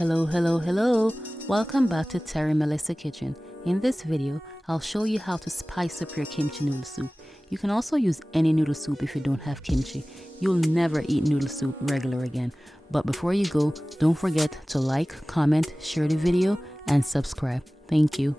Hello. Welcome back to TerryMelissaKitchen. In this video, I'll show you how to spice up your kimchi noodle soup. You can also use any noodle soup if you don't have kimchi. You'll never eat noodle soup regular again. But before you go, don't forget to like, comment, share the video, and subscribe. Thank you.